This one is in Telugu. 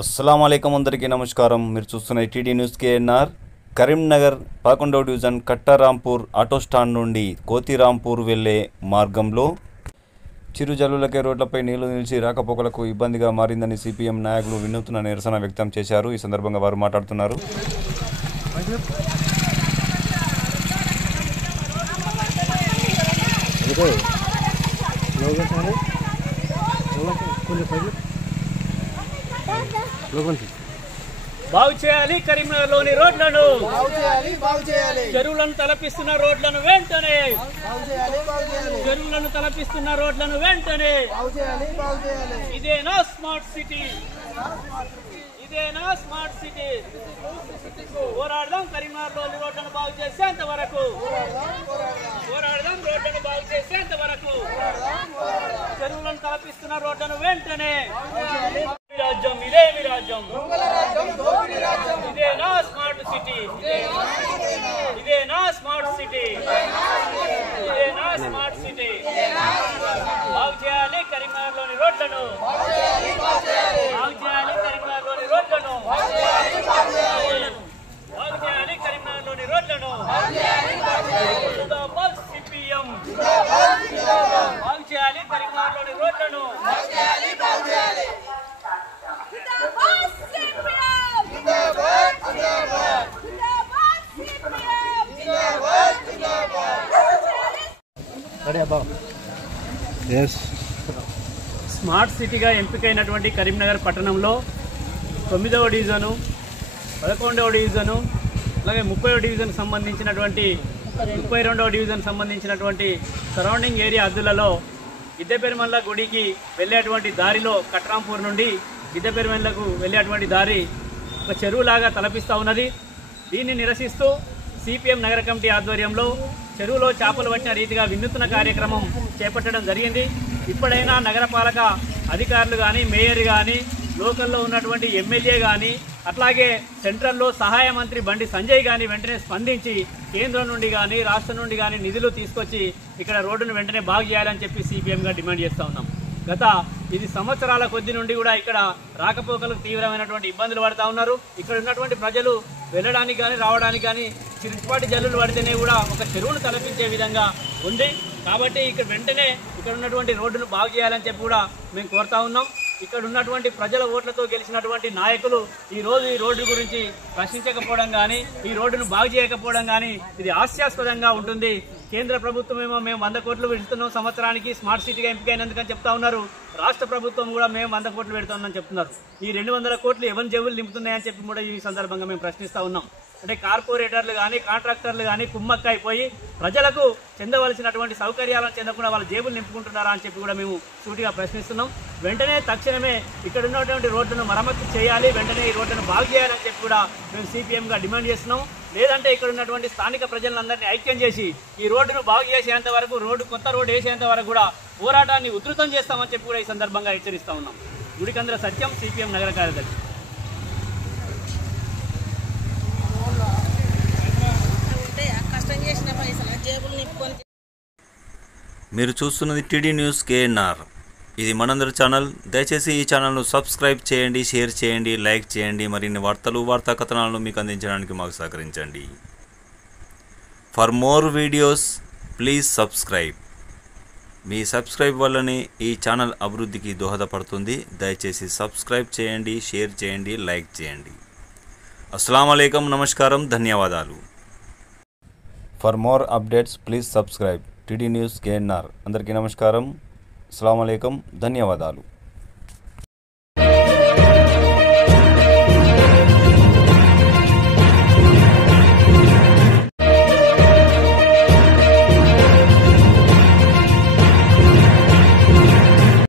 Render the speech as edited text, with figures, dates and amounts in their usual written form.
అస్సలాము అలైకుం అందరికీ నమస్కారం. మీరు చూస్తున్న టీడీ న్యూస్ కేఎన్ఆర్. కరీంనగర్ 11వ డివిజన్ కట్టారాంపూర్ ఆటో స్టాండ్ నుండి కోతిరాంపూర్ వెళ్లే మార్గంలో చిరుజల్లులకే రోడ్లపై నీళ్లు నిలిచి రాకపోకలకు ఇబ్బందిగా మారిందని సిపిఎం నాయకులు వినూత్న నిరసన వ్యక్తం చేశారు. ఈ సందర్భంగా వారు మాట్లాడుతున్నారు. బాగు చేయాలి కరీంనగర్లోని రోడ్లను, చెరువులను తలపిస్తున్న రోడ్లను వెంటనే, చెరువులను తలపిస్తున్న రోడ్లను వెంటనే. ఇదేనా స్మార్ట్ సిటీ? ఇదేనా స్మార్ట్ సిటీ? పోరాడదాం కరీంనగర్లోని రోడ్లను బాగు చేసేంత వరకు, పోరాడదాం రోడ్లను బాగు చేసేంత వరకు. చెరువులను తలపిస్తున్న రోడ్లను వెంటనే. రాజ్యం ఇదేమి రాజ్యం? ఇదేనా స్మార్ట్ సిటీ? ఇదేనా స్మార్ట్ సిటీ? ఇదేనా స్మార్ట్ సిటీ? బాగు చేయాలి కరీంనగర్లోని రోడ్లను, బాగు చేయాలి కరీంనగర్లోని రోడ్లను, బాగు చేయాలి కరీంనగర్లోని రోడ్లను. సిపిఎం బాగు చేయాలి కరీంనగర్లోని రోడ్లను. స్మార్ట్ సిటీగా ఎంపికైనటువంటి కరీంనగర్ పట్టణంలో 9వ డివిజను, 11వ డివిజను, అలాగే 30వ డివిజన్ సంబంధించినటువంటి 32వ డివిజన్ సంబంధించినటువంటి సరౌండింగ్ ఏరియా హద్దులలో గిద్దెపెరుమల్ల గుడికి వెళ్ళేటువంటి దారిలో కట్రాంపూర్ నుండి గిద్దెపెరుమల్లకు వెళ్ళేటువంటి దారి ఒక చెరువులాగా తలపిస్తూ ఉన్నది. దీన్ని నిరసిస్తూ సిపిఎం నగర కమిటీ ఆధ్వర్యంలో చెరువులో చేపలు పట్టిన రీతిగా వినూత్న కార్యక్రమం చేపట్టడం జరిగింది. ఇప్పుడైనా నగరపాలక అధికారులు కానీ, మేయర్ కానీ, లోకల్లో ఉన్నటువంటి ఎమ్మెల్యే కానీ, అట్లాగే సెంట్రల్లో సహాయ మంత్రి బండి సంజయ్ కానీ వెంటనే స్పందించి కేంద్రం నుండి కానీ, రాష్ట్రం నుండి కానీ నిధులు తీసుకొచ్చి ఇక్కడ రోడ్డును వెంటనే బాగు చేయాలని చెప్పి సిపిఎంగా డిమాండ్ చేస్తూ ఉన్నాం. గత ఇది సంవత్సరాల కొద్ది నుండి కూడా ఇక్కడ రాకపోకలకు తీవ్రమైనటువంటి ఇబ్బందులు పడుతూ ఉన్నారు. ఇక్కడ ఉన్నటువంటి ప్రజలు వెళ్ళడానికి కానీ, రావడానికి కానీ చిరుపాటి జల్లులు పడితేనే కూడా ఒక చెరువును తలపించే విధంగా ఉంది. కాబట్టి ఇక్కడ వెంటనే ఇక్కడ ఉన్నటువంటి రోడ్డును బాగు చేయాలని చెప్పి కూడా మేము కోరుతా ఉన్నాం. ఇక్కడ ఉన్నటువంటి ప్రజల ఓట్లతో గెలిచినటువంటి నాయకులు ఈ రోజు ఈ రోడ్డు గురించి ప్రశ్నించకపోవడం కానీ, ఈ రోడ్డును బాగు చేయకపోవడం కానీ ఇది హాస్యాస్పదంగా ఉంటుంది. కేంద్ర ప్రభుత్వం ఏమో మేము 100 కోట్లు పెడుతున్నాం సంవత్సరానికి స్మార్ట్ సిటీగా ఎంపికైనందుకని చెప్తా ఉన్నారు. రాష్ట్ర ప్రభుత్వం కూడా మేము 100 కోట్లు పెడుతున్నామని చెప్తున్నారు. ఈ 200 కోట్లు ఎవరి జేబులు నింపుతున్నాయని చెప్పి కూడా ఈ సందర్భంగా మేము ప్రశ్నిస్తా ఉన్నాం. అంటే కార్పొరేటర్లు కానీ, కాంట్రాక్టర్లు కానీ కుమ్మక్క అయిపోయి ప్రజలకు చెందవలసినటువంటి సౌకర్యాలను చెందకుండా వాళ్ళ జేబులు నింపుకుంటున్నారా అని చెప్పి కూడా మేము సూటిగా ప్రశ్నిస్తున్నాం. వెంటనే తక్షణమే ఇక్కడ ఉన్నటువంటి రోడ్డును మరమ్మతు చేయాలి, వెంటనే ఈ రోడ్డును బాగు చేయాలని చెప్పి కూడా మేము సిపిఎంగా డిమాండ్ చేస్తున్నాం. లేదంటే ఇక్కడ ఉన్నటువంటి స్థానిక ప్రజలందరినీ ఐక్యం చేసి ఈ రోడ్డును బాగు చేసేంత వరకు, కొత్త రోడ్డు వేసేంత వరకు కూడా పోరాటాన్ని ఉధృతం చేస్తామని చెప్పి కూడా ఈ సందర్భంగా హెచ్చరిస్తా ఉన్నాం. గుడికంద్ర సత్యం, సిపిఎం నగర కార్యదర్శి. మీరు చూస్తున్నది టీడీ న్యూస్ కేఎన్ఆర్. ఇది మనందరి ఛానల్. దయచేసి ఈ ఛానల్ను సబ్స్క్రైబ్ చేయండి, షేర్ చేయండి, లైక్ చేయండి. మరిన్ని వార్తా కథనాలను మీకు అందించడానికి మాకు సహకరించండి. For more videos please subscribe. Me subscribe వల్లనే ఈ ఛానల్ అభివృద్ధికి దోహదపడుతుంది. దయచేసి సబ్స్క్రైబ్ చేయండి, షేర్ చేయండి, లైక్ చేయండి. అస్సలాము అలైకుం, నమస్కారం, ధన్యవాదాలు. For more updates please subscribe TD news KNR. అందరికీ నమస్కారం, అస్సలాము అలైకుం, ధన్యవాదాలు.